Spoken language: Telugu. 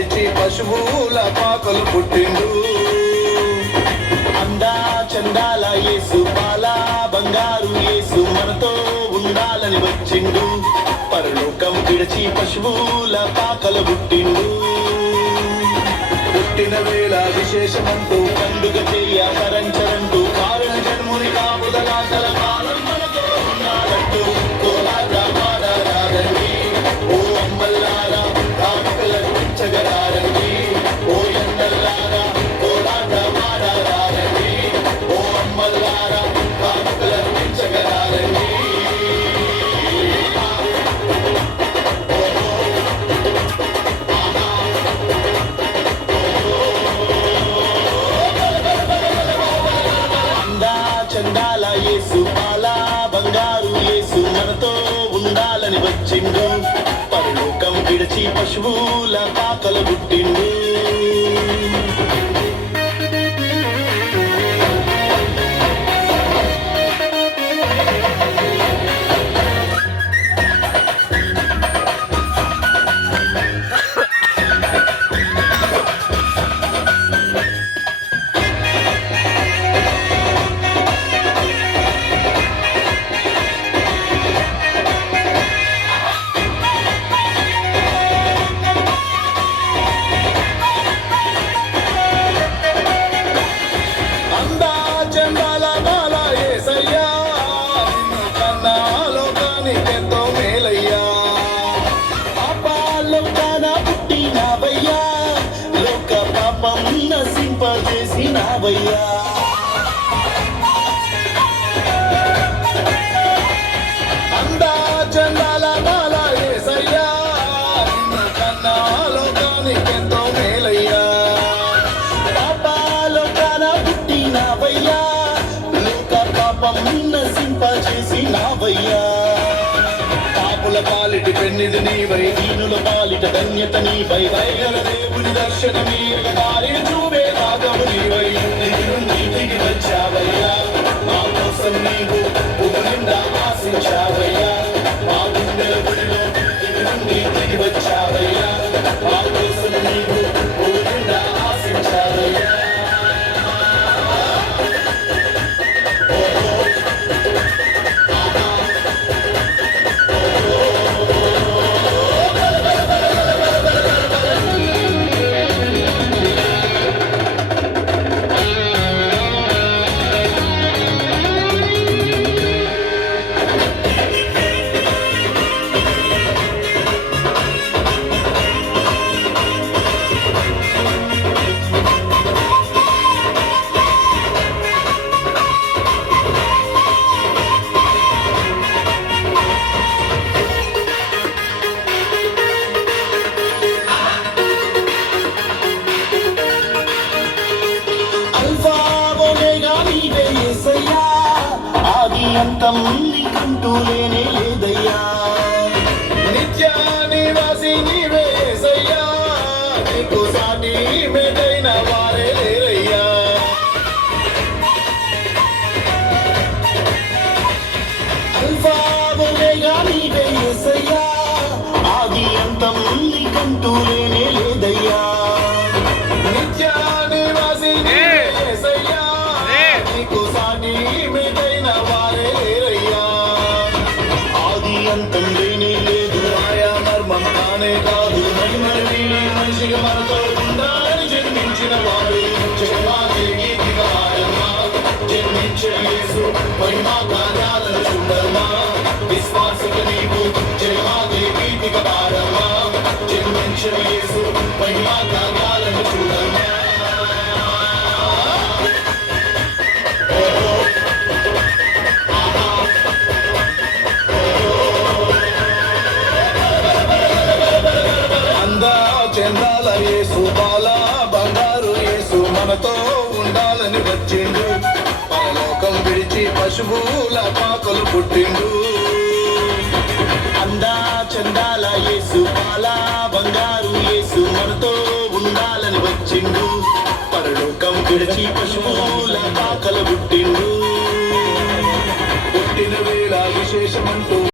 విడిచి పశువుల పాకలు పుట్టిండు. అందా చందాల యేసు పాల బంగారు యేసు మనతో ఉండాలని వచ్చిండు. పరలోకం విడిచి పశువుల పాకలు పుట్టిండు. పుట్టిన వేళ విశేషమంటూ పండుగ చేయ పరంచరంటూ కారణ జన్ముని కాపుదల కల కాలం మనతో ఉన్నాడంటూ కోలాట పాడారండి. ఓ అమ్మల్లారా కానుకలను పెంచగలారండి. ఓ ఎన్నల్లారా కోలాట పాడారండి. ఓ అమ్మల్లారా కానుకలను పెంచగలారండి. చందాల యేసు పాల బంగారు యేసు మనతో ఉండాలని వచ్చిండు. పరలోకం విడిచి పశువుల పాకలు పుట్టిండు. నసింపజేసినావయ్యా అందా చందాల బాల యేసయ్యా కన్నా లోకానికెంతో మేలయ్యా. పాపాలోకాన పుట్టినావయ్యా లోక పాపం నసింపజేసినావయ్యా. పాపుల పాలిటి పెన్నిది నీవై దీనుల పాలిట ధన్యత నీవై వైగల దేవుని దర్శనమీగ కార్యం చూపే భాగము నీవై నీతికి వచ్చావయ్యా. మా కోసం నీవు నిండా ఆశించావయ్యా. మా గుండెల గుడిలో నీతికి వచ్చావయ్యా. మా కోసం నీవు నిండా ఆశించావయ్యా. అంతం నీకంటూ లేనే లేదయ్యా. నిత్య నివాసి నీవే యేసయ్యా. నీకు సాటి మేటైన వారే లేరయ్యా. అల్ఫా ఒమేగా నీవే యేసయ్యా. ఆది అంతం నీకంటూ లేనే లేదయ్యా. నిత్య నివాసి నీవే యేసయ్యా. నీకు సాటి మేటైన వారే లేరయ్యా. ఆది అంతం లేనే లేదు ఆయా మర్మం కానే కాదు. మహిమని వీడి మనిషిగా మనతో ఉండాలని జన్మించిన వాడు. జగమాతి గీతిగా ఆయమ్మా జన్మించే యేసు మహిమా కార్యాలను చూడమ్మా. విశ్వాసక నీవు జగమాతి గీతిగా ఆయమ్మా జన్మించే యేసు మహిమా కార్యాలను చూడమ్మా. చందాల యేసు బాల బంగారు యేసు మనతో ఉండాలని వచ్చిండు. పరలోకం విడిచి పశువుల పాకలు పుట్టిండు. అందా చందాల యేసు బాల బంగారు యేసు మనతో ఉండాలని వచ్చిండు. పరలోకం విడిచి పశువుల